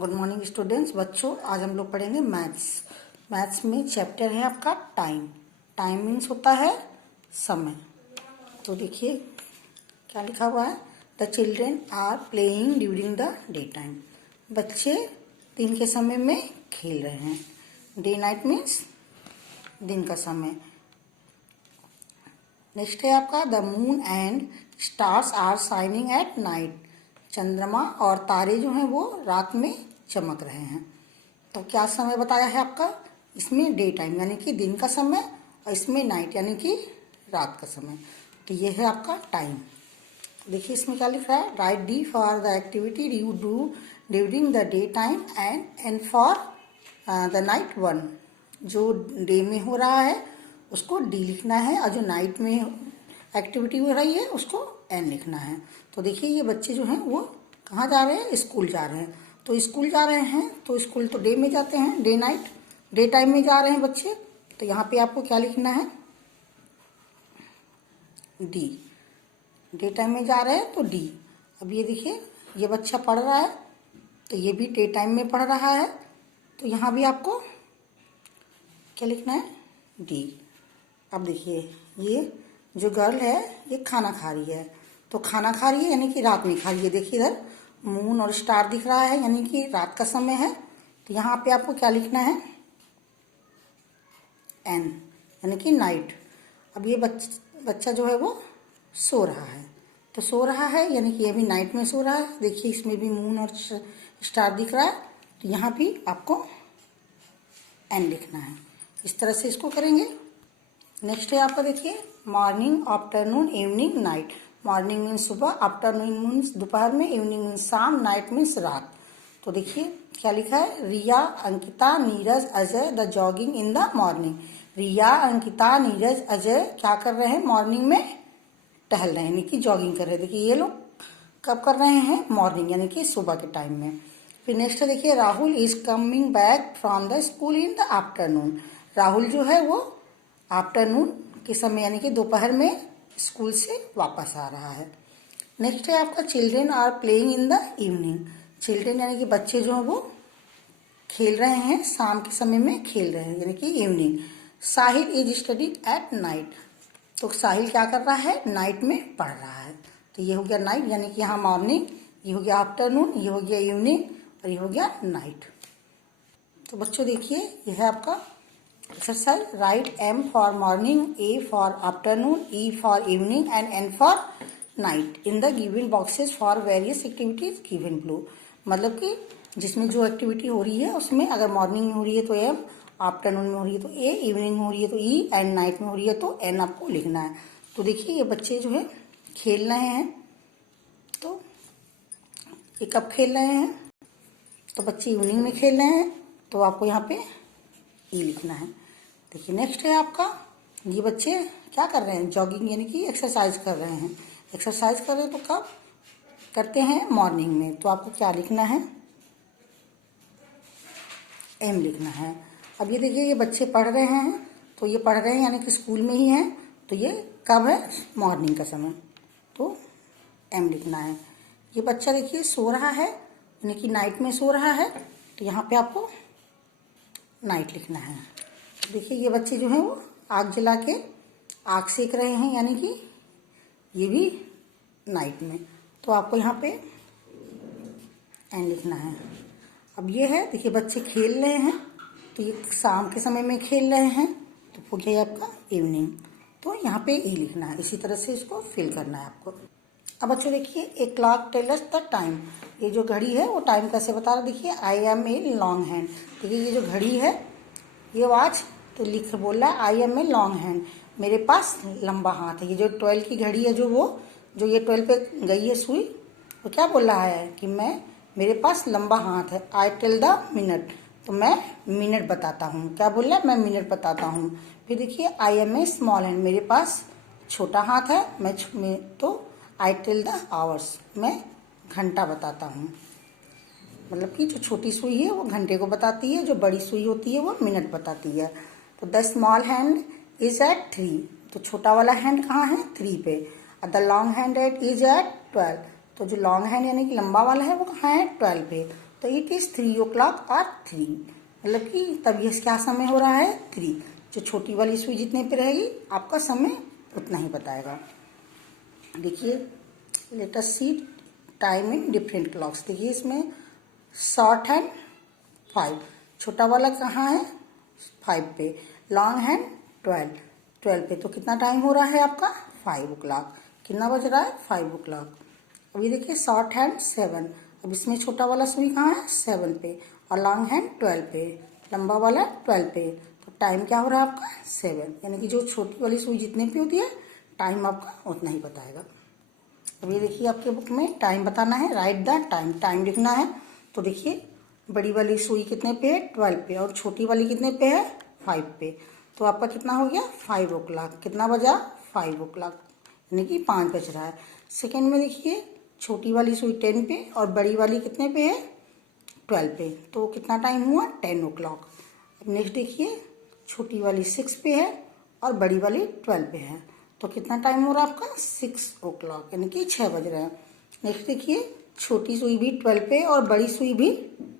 Good morning students. बच्चों, आज हम लोग पढ़ेंगे मैथ्स में चैप्टर है आपका टाइम। टाइम मीन्स होता है समय। तो देखिए क्या लिखा हुआ है, the children are playing during the day time. बच्चे दिन के समय में खेल रहे हैं। डे नाइट मीन्स दिन का समय। नेक्स्ट है आपका the moon and stars are shining at night. चंद्रमा और तारे जो हैं वो रात में चमक रहे हैं। तो क्या समय बताया है आपका, इसमें डे टाइम यानी कि दिन का समय और इसमें नाइट यानी कि रात का समय। तो ये है आपका टाइम। देखिए इसमें क्या लिख रहा है, right D for the activity you do during the day time and for the night one. जो डे में हो रहा है उसको डी लिखना है और जो नाइट में एक्टिविटी हो रही है उसको एन लिखना है। तो देखिए ये बच्चे जो हैं वो कहाँ जा रहे हैं, स्कूल जा रहे हैं। तो स्कूल जा रहे हैं तो स्कूल तो डे में जाते हैं, डे नाइट डे टाइम में जा रहे हैं बच्चे। तो यहाँ पे आपको क्या लिखना है, डी। डे टाइम में जा रहे हैं तो डी। अब ये देखिए ये बच्चा पढ़ रहा है तो ये भी डे टाइम में पढ़ रहा है, तो यहाँ भी आपको क्या लिखना है, डी। अब देखिए ये जो गर्ल है ये खाना खा रही है, तो खाना खा रही है यानी कि रात में खा रही है। देखिए इधर मून और स्टार दिख रहा है यानी कि रात का समय है। तो यहाँ पे आपको क्या लिखना है, एन यानी कि नाइट। अब ये बच्चा जो है वो सो रहा है, तो सो रहा है यानी कि ये भी नाइट में सो रहा है। देखिए इसमें भी मून और स्टार दिख रहा है, तो यहाँ भी आपको एन लिखना है। इस तरह से इसको करेंगे। नेक्स्ट है आपका देखिए morning, afternoon, evening, night. Morning means सुबह, आफ्टरनून मीन्स दोपहर में, इवनिंग मीन्स शाम, नाइट मीन्स रात। तो देखिए क्या लिखा है, Riya, Ankita, Neeraj, Ajay the jogging in the morning. Riya, Ankita, Neeraj, Ajay क्या कर रहे हैं, मॉर्निंग में टहल रहे हैं यानी कि जॉगिंग कर रहे हैं। देखिए ये लोग कब कर रहे हैं, मॉर्निंग यानी कि सुबह के टाइम में। फिर नेक्स्ट देखिए Rahul is coming back from the school in the afternoon. Rahul जो है वो आफ्टरनून के समय यानी कि दोपहर में स्कूल से वापस आ रहा है। नेक्स्ट है आपका children are playing in the evening. Children यानी कि बच्चे जो हैं वो खेल रहे हैं, शाम के समय में खेल रहे हैं यानी कि evening. Sahil is studied at night. तो साहिल क्या कर रहा है, नाइट में पढ़ रहा है। तो ये हो गया नाइट यानी कि यहाँ मॉर्निंग, ये हो गया आफ्टरनून, ये हो गया इवनिंग और ये हो गया नाइट। तो बच्चों देखिए ये है आपका exercise. Write M for morning, A for afternoon, E for evening and N for night in the given boxes for various activities given blue. मतलब कि जिसमें जो एक्टिविटी हो रही है उसमें अगर मॉर्निंग में हो रही है तो एम, आफ्टरनून में हो रही है तो ए, इवनिंग में हो रही है तो ई एंड नाइट में हो रही है तो एन आपको लिखना है। तो देखिए ये बच्चे जो है खेल रहे हैं, तो ये कब खेल रहे हैं, तो बच्चे इवनिंग में खेल रहे हैं, तो आपको यहाँ पे ई लिखना है। देखिए नेक्स्ट है आपका, ये बच्चे क्या कर रहे हैं, जॉगिंग यानी कि एक्सरसाइज कर रहे हैं। एक्सरसाइज कर रहे हैं तो कब करते हैं, मॉर्निंग में। तो आपको क्या लिखना है, एम लिखना है। अब ये देखिए ये बच्चे पढ़ रहे हैं, तो ये पढ़ रहे हैं यानी कि स्कूल में ही हैं, तो ये कब है, मॉर्निंग का समय, तो एम लिखना है। ये बच्चा देखिए सो रहा है यानी कि नाइट में सो रहा है, तो यहाँ पे आपको नाइट लिखना है। देखिए ये बच्चे जो हैं वो आग जला के आग सेक रहे हैं यानी कि ये भी नाइट में, तो आपको यहाँ पे एन लिखना है। अब ये है देखिए बच्चे खेल रहे हैं, तो ये शाम के समय में खेल रहे हैं, तो हो गया आपका इवनिंग, तो यहाँ पे ई लिखना है। इसी तरह से इसको फिल करना है आपको। अब बच्चों देखिए a clock tell us the time. ये जो घड़ी है वो टाइम कैसे बता रहा है, देखिए I am a long hand. देखिए ये जो घड़ी है ये वॉच तो लिख बोल रहा है I am a long hand, मेरे पास लंबा हाथ है। ये जो 12 की घड़ी है जो ये 12 पे गई है सुई, वो क्या बोल रहा है कि मेरे पास लंबा हाथ है। आई टेल द मिनट, तो मैं मिनट बताता हूँ। क्या बोल रहा है, मैं मिनट बताता हूँ। फिर देखिए I am a small hand, मेरे पास छोटा हाथ है, मैं तो आई टेल द आवर्स, मैं घंटा बताता हूँ। मतलब कि जो छोटी सुई है वो घंटे को बताती है, जो बड़ी सुई होती है वो मिनट बताती है। तो the small hand is at 3, तो छोटा वाला हैंड कहाँ है, 3 पे। और the long hand is at 12, तो जो लॉन्ग हैंड यानी कि लंबा वाला है वो कहाँ है, 12 पे। तो इट इज़ 3 o'clock और 3, मतलब कि तब ये क्या समय हो रहा है 3। जो छोटी वाली सुई जितने पे रहेगी आपका समय उतना ही बताएगा। देखिए let us see time in different clocks. देखिए इसमें शॉर्ट हैंड 5, छोटा वाला कहाँ है 5 पे, लॉन्ग हैंड 12 पे। तो कितना टाइम हो रहा है आपका 5 o'clock। कितना बज रहा है 5 o'clock। अभी देखिए शॉर्ट हैंड 7, अब इसमें छोटा वाला सुई कहाँ है 7 पे और लॉन्ग हैंड 12 पे, लंबा वाला 12 पे। तो टाइम क्या हो रहा है आपका 7, यानी कि जो छोटी वाली सुई जितने पे होती है टाइम आपका उतना ही बताएगा। अब ये देखिए आपके बुक में टाइम बताना है, राइट द टाइम, टाइम लिखना है। तो देखिए बड़ी वाली सुई कितने पे है 12 पे और छोटी वाली कितने पे है 5 पे। तो आपका कितना हो गया 5 o'clock। कितना बजा 5 o'clock, यानी कि 5 बज रहा है। सेकेंड में देखिए छोटी वाली सुई 10 पे और बड़ी वाली कितने पे है 12 पे। तो कितना टाइम हुआ 10 o'clock। अब नेक्स्ट देखिए छोटी वाली 6 पे है और बड़ी वाली 12 पे है। तो कितना टाइम हो रहा है आपका 6 o'clock, यानी कि 6 बज रहे हैं। नेक्स्ट देखिए छोटी सुई भी 12 पे और बड़ी सुई भी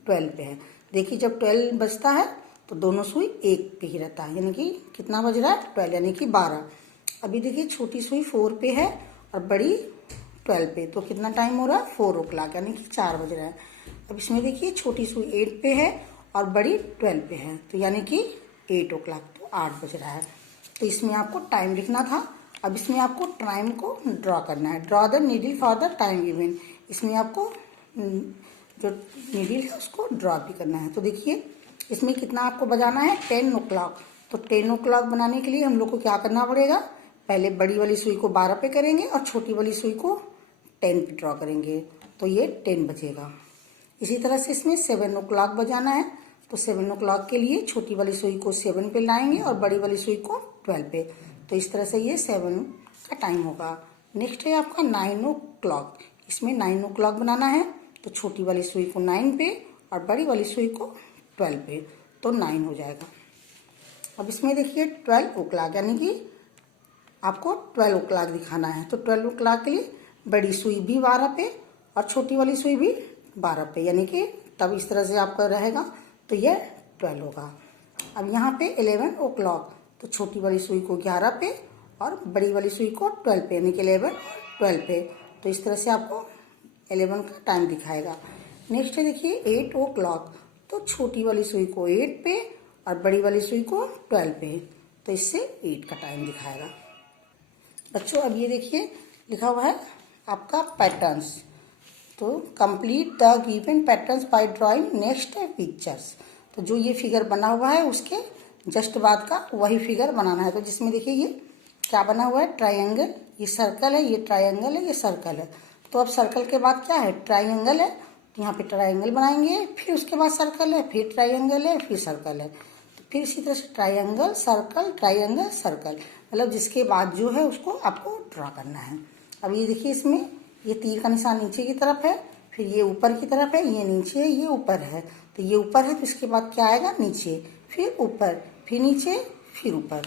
12 पे है। देखिए जब 12 बजता है तो दोनों सुई एक पे ही रहता है, यानी कि कितना बज रहा है 12, यानी कि 12। अभी देखिए छोटी सुई 4 पे है और बड़ी 12 पे। तो कितना टाइम हो रहा है 4 o'clock, यानी कि 4 बज रहा है। अब इसमें देखिए छोटी सुई 8 पे है और बड़ी 12 पे है, तो यानी कि 8 o'clock, तो 8 बज रहा है। तो इसमें आपको टाइम लिखना था। अब इसमें आपको टाइम को ड्रॉ करना है। Draw the needle for the time given. इसमें आपको जो नीडल है उसको ड्रॉ भी करना है। तो देखिए इसमें कितना आपको बजाना है 10 o'clock। तो 10 o'clock बनाने के लिए हम लोग को क्या करना पड़ेगा, पहले बड़ी वाली सुई को 12 पे करेंगे और छोटी वाली सुई को 10 पे ड्रॉ करेंगे, तो ये 10 बजेगा। इसी तरह से इसमें 7 o'clock बजाना है। तो 7 o'clock के लिए छोटी वाली सुई को 7 पे लाएंगे और बड़ी वाली सुई को 12 पे। तो इस तरह से ये 7 का टाइम होगा। नेक्स्ट है आपका 9 o'clock। इसमें 9 o'clock बनाना है। तो छोटी वाली सुई को 9 पे और बड़ी वाली सुई को 12 पे, तो 9 हो जाएगा। अब इसमें देखिए 12 o'clock, यानी कि आपको 12 o'clock दिखाना है। तो 12 o'clock के लिए बड़ी सुई भी 12 पे और छोटी वाली सुई भी 12 पे, यानी कि तब इस तरह से आपका रहेगा, तो ये 12 होगा। अब यहाँ पे 11 o'clock, तो छोटी वाली सुई को 11 पे और बड़ी वाली सुई को 12 पे, यानी कि 11 12 पे। तो इस तरह से आपको 11 का टाइम दिखाएगा। नेक्स्ट है देखिए 8 o'clock, तो छोटी वाली सुई को 8 पे और बड़ी वाली सुई को 12 पे, तो इससे 8 का टाइम दिखाएगा। बच्चों अब ये देखिए लिखा हुआ है आपका पैटर्न्स। तो complete the given patterns by drawing next pictures. तो जो ये फिगर बना हुआ है उसके जस्ट बाद का वही फिगर बनाना है। तो जिसमें देखिए ये क्या बना हुआ है ट्रायंगल, ये सर्कल है, ये ट्रायंगल है, ये सर्कल है। तो अब सर्कल के बाद क्या है ट्रायंगल है, तो यहाँ पे ट्रायंगल बनाएंगे, फिर उसके बाद सर्कल है, फिर ट्रायंगल है, फिर सर्कल है। तो फिर इसी तरह से ट्रायंगल सर्कल ट्रायंगल सर्कल, मतलब जिसके बाद जो है उसको आपको ड्रॉ करना है। अब ये देखिए इसमें ये तीर का निशान नीचे की तरफ है, फिर ये ऊपर की तरफ है, ये नीचे है, ये ऊपर है। तो ये ऊपर है तो इसके बाद क्या आएगा नीचे, फिर ऊपर, फिर नीचे, फिर ऊपर,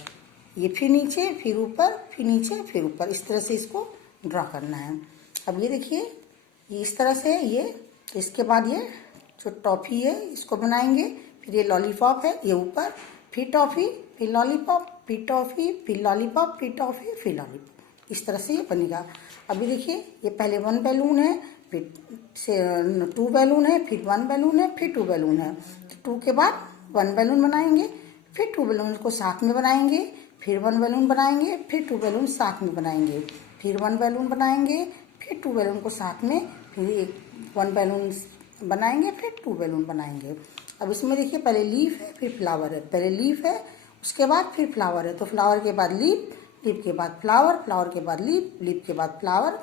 ये फिर नीचे, फिर ऊपर, फिर नीचे, फिर ऊपर। इस तरह से इसको ड्रॉ करना है। अब ये देखिए ये इस तरह से ये, तो इसके बाद ये जो टॉफी है इसको बनाएंगे, फिर ये लॉलीपॉप है, ये ऊपर, फिर टॉफी, फिर लॉलीपॉप, फिर टॉफी, फिर लॉलीपॉप, फिर टॉफी, फिर लॉलीपॉप। इस तरह से ये बनेगा। अभी देखिए ये पहले 1 बैलून है, फिर 2 बैलून है, फिर 1 बैलून है, फिर 2 बैलून है। तो 2 के बाद 1 बैलून बनाएंगे, फिर 2 बैलून को साथ में बनाएंगे, फिर 1 बैलून बनाएंगे, फिर 2 बैलून साथ में बनाएंगे, फिर 1 बैलून बनाएंगे, फिर 2 बैलून को साथ में, फिर 1 बैलून बनाएंगे, फिर 2 बैलून बनाएंगे। अब इसमें देखिए पहले लीफ है, फिर फ्लावर है, पहले लीफ है उसके बाद फिर फ्लावर है। तो फ्लावर के बाद लीफ, लीफ के बाद फ्लावर, फ्लावर के बाद लीफ, लीफ के बाद फ्लावर,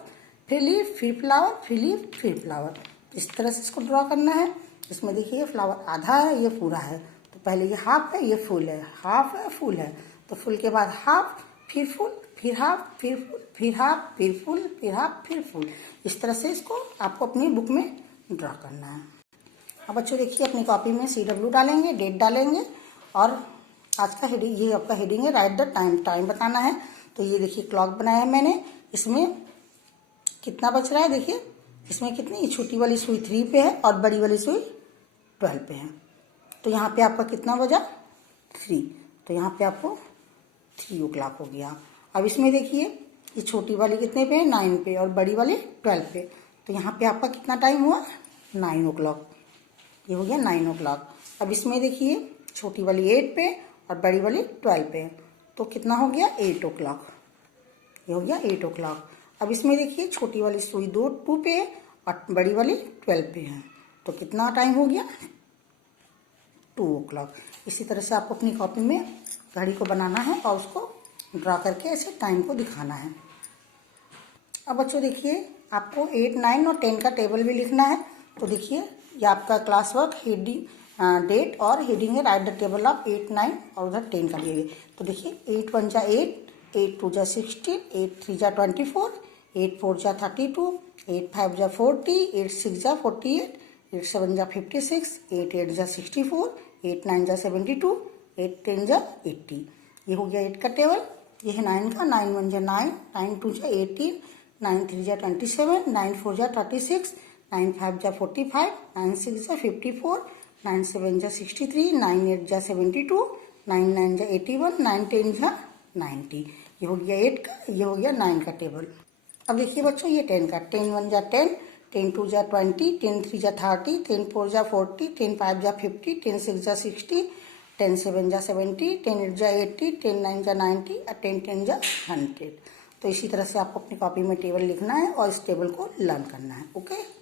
फिर लीफ, फिर फ्लावर, फिर लीफ, फिर फ्लावर। इस तरह से इसको ड्रॉ करना है। इसमें देखिए फ्लावर आधा है, ये पूरा है। तो पहले ये हाफ है, ये फुल है, हाफ है, फुल है। तो फुल के बाद हाफ, फिर फुल, फिर हाफ, फिर फुल, फिर हाफ, फिर फुल, फिर हाफ, फिर फुल। इस तरह से इसको आपको अपनी बुक में ड्रॉ करना है। अब बच्चों देखिए अपनी कॉपी में CW डालेंगे, डेट डालेंगे और आज का हेडिंग, ये आपका हेडिंग है राइट द टाइम, टाइम बताना है। तो ये देखिए क्लॉक बनाया है मैंने, इसमें कितना बच रहा है देखिए, इसमें कितनी छोटी वाली सुई 3 पे है और बड़ी वाली सुई 12 पे है। तो यहाँ पे आपका कितना बजा 3, तो यहाँ पे आपको 3 o'clock हो गया। अब इसमें देखिए ये छोटी वाली कितने पे है 9 पे और बड़ी वाली 12 पे, तो यहाँ पे आपका कितना टाइम हुआ 9 o'clock, ये हो गया 9 o'clock। अब इसमें देखिए छोटी वाली 8 पे और बड़ी वाली 12 पे, तो कितना हो गया 8 o'clock, ये हो गया 8 o'clock। अब इसमें देखिए छोटी वाली सुई 2 पे है और बड़ी वाली 12 पे है, तो कितना टाइम हो गया 2 o'clock। इसी तरह से आपको अपनी कॉपी में घड़ी को बनाना है और उसको ड्रा करके ऐसे टाइम को दिखाना है। अब बच्चों देखिए आपको 8, 9 और 10 का टेबल भी लिखना है। तो देखिए ये आपका क्लास वर्क हेडिंग डेट और हेडिंग है राइट द टेबल ऑफ 8, 9 और उधर 10 का लिए। तो देखिए 8 1 जा 8, 8 2 जा 16, 8 3 जा 24, 8 4 जा 32, 8 5 जा 40, 8 6 जा 48, 8 7 जा 56, 8 8 जा 64, 8 9 जा 72, 8 10 जा 80। ये हो गया 8 का टेबल। ये है 9 का, 9 1 जा 9, 9 2 जा 18, 9 3 जा 27, 9 4 जा 36, 9 5 जा 45, 9 6 जा 54, 9 7 जा 63, 9 8 जा 72, 9 9 जा 81, 9 10 जा 90। ये हो गया 8 का, ये हो गया 9 का टेबल। अब देखिए बच्चों ये 10 का, 10 1 जा 10, 10 2 जा 20, 10 3 जा 30, 10 4 जा 40, 10 5 जा 50, 10 6 जा 60, 10 7 जा 70, 10 8 जा 80, 10 9 जा 90 और 10 10 जा 100। तो इसी तरह से आपको अपनी कॉपी में टेबल लिखना है और इस टेबल को लर्न करना है। ओके।